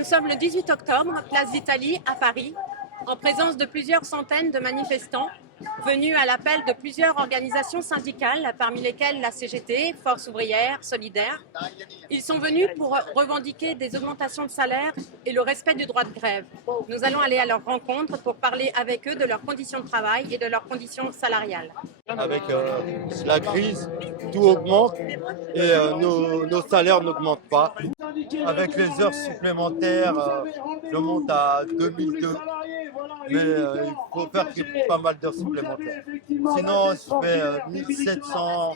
Nous sommes le 18 octobre, place d'Italie, à Paris, en présence de plusieurs centaines de manifestants venus à l'appel de plusieurs organisations syndicales, parmi lesquelles la CGT, Force ouvrière, Solidaire. Ils sont venus pour revendiquer des augmentations de salaire et le respect du droit de grève. Nous allons aller à leur rencontre pour parler avec eux de leurs conditions de travail et de leurs conditions salariales. Avec la crise, tout augmente et nos salaires n'augmentent pas. Avec les heures supplémentaires, je monte à 2002, mais il faut faire pas mal d'heures supplémentaires. Sinon, je fais 1700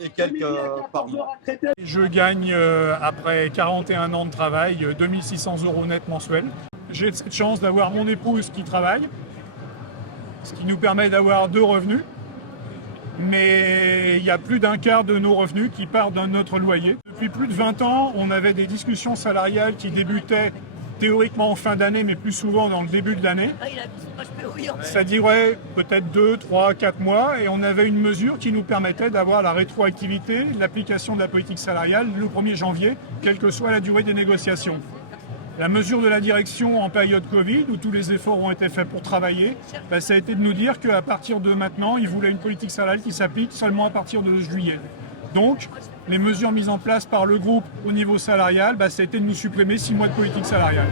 et quelques par mois. Je gagne, après 41 ans de travail, 2600 € net mensuels. J'ai cette chance d'avoir mon épouse qui travaille, ce qui nous permet d'avoir 2 revenus. Mais il y a plus d'un quart de nos revenus qui partent de notre loyer. Depuis plus de 20 ans, on avait des discussions salariales qui débutaient théoriquement en fin d'année, mais plus souvent dans le début de l'année. Ça durait peut-être 2, 3, 4 mois et on avait une mesure qui nous permettait d'avoir la rétroactivité, l'application de la politique salariale le 1er janvier, quelle que soit la durée des négociations. La mesure de la direction en période Covid, où tous les efforts ont été faits pour travailler, ça a été de nous dire qu'à partir de maintenant, ils voulaient une politique salariale qui s'applique seulement à partir de juillet. Donc, les mesures mises en place par le groupe au niveau salarial, ça a été de nous supprimer 6 mois de politique salariale.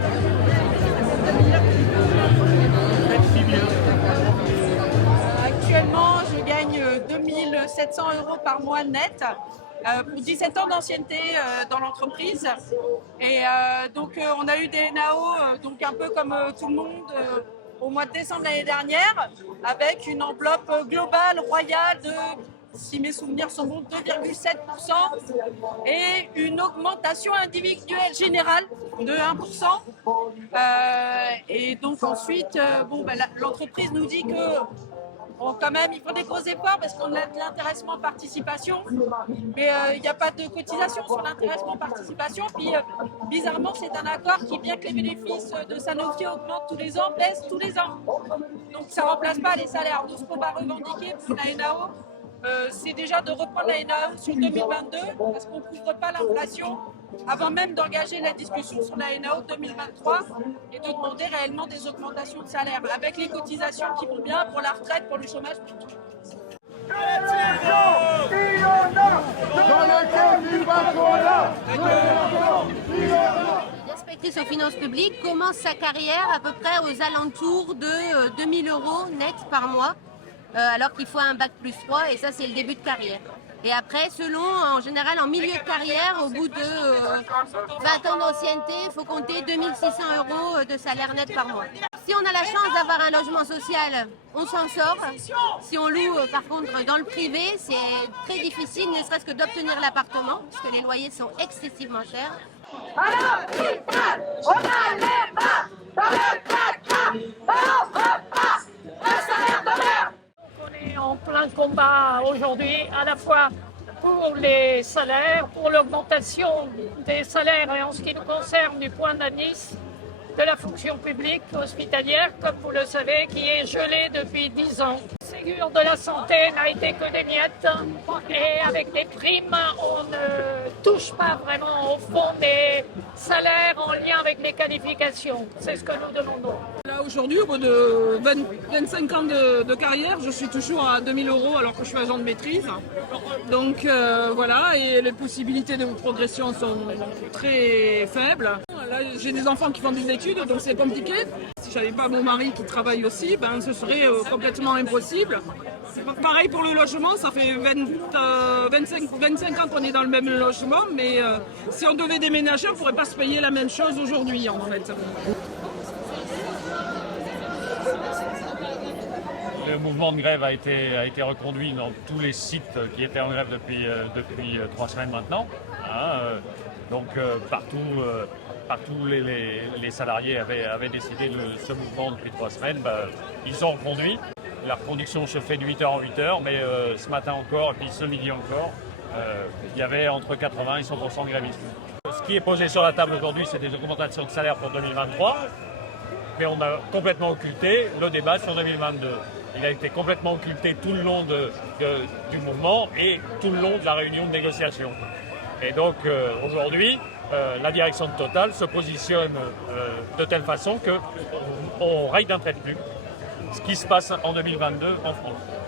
Actuellement, je gagne 2700 € par mois net. Pour 17 ans d'ancienneté dans l'entreprise. Et donc on a eu des NAO, donc un peu comme tout le monde, au mois de décembre l'année dernière, avec une enveloppe globale royale de, si mes souvenirs sont bons, 2,7% et une augmentation individuelle générale de 1%. Et donc ensuite, l'entreprise nous dit que quand même, il faut des gros efforts parce qu'on a de l'intéressement participation, mais il n'y a pas de cotisation sur l'intéressement participation. Puis, bizarrement, c'est un accord qui, bien que les bénéfices de Sanofi augmentent tous les ans, baissent tous les ans. Donc, ça ne remplace pas les salaires. Nous, ce qu'on va revendiquer pour la NAO, c'est déjà de reprendre la NAO sur 2022 parce qu'on ne couvre pas l'inflation avant même d'engager la discussion sur la NAO 2023 et de demander réellement des augmentations de salaire avec les cotisations qui vont bien pour la retraite, pour le chômage. L'inspectrice aux finances publiques commence sa carrière à peu près aux alentours de 2000 € net par mois, alors qu'il faut un bac+3 et ça c'est le début de carrière. Et après, en général, en milieu de carrière, au bout de 20 ans d'ancienneté, il faut compter 2600 € de salaire net par mois. Si on a la chance d'avoir un logement social, on s'en sort. Si on loue, par contre, dans le privé, c'est très difficile, ne serait-ce que d'obtenir l'appartement, puisque les loyers sont excessivement chers. On est en plein combat aujourd'hui, à la fois pour les salaires, pour l'augmentation des salaires et en ce qui nous concerne du point d'indice de la fonction publique hospitalière, comme vous le savez, qui est gelée depuis 10 ans. Le Ségur de la santé n'a été que des miettes et avec des primes, on ne touche pas vraiment au fond des salaires en lien avec les qualifications. C'est ce que nous demandons. Là aujourd'hui, au bout de 25 ans de carrière, je suis toujours à 2000 € alors que je suis agent de maîtrise. Donc voilà, et les possibilités de progression sont très faibles. Là, j'ai des enfants qui font des études, donc c'est compliqué. Si j'avais pas mon mari qui travaille aussi, ce serait complètement impossible. Pareil pour le logement, ça fait 25 ans qu'on est dans le même logement, mais si on devait déménager, on ne pourrait pas se payer la même chose aujourd'hui en fait. Le mouvement de grève a été reconduit dans tous les sites qui étaient en grève depuis 3 semaines maintenant. Partout les salariés avaient décidé de ce mouvement depuis 3 semaines. Ils sont reconduits. La reconduction se fait de 8h en 8h, mais ce matin encore, et puis ce midi encore, il y avait entre 80 et 100% de grévistes. Ce qui est posé sur la table aujourd'hui, c'est des augmentations de salaire pour 2023, mais on a complètement occulté le débat sur 2022. Il a été complètement occulté tout le long du mouvement et tout le long de la réunion de négociation. Et donc aujourd'hui, la direction de Total se positionne de telle façon qu'on raye d'un trait de plus ce qui se passe en 2022 en France.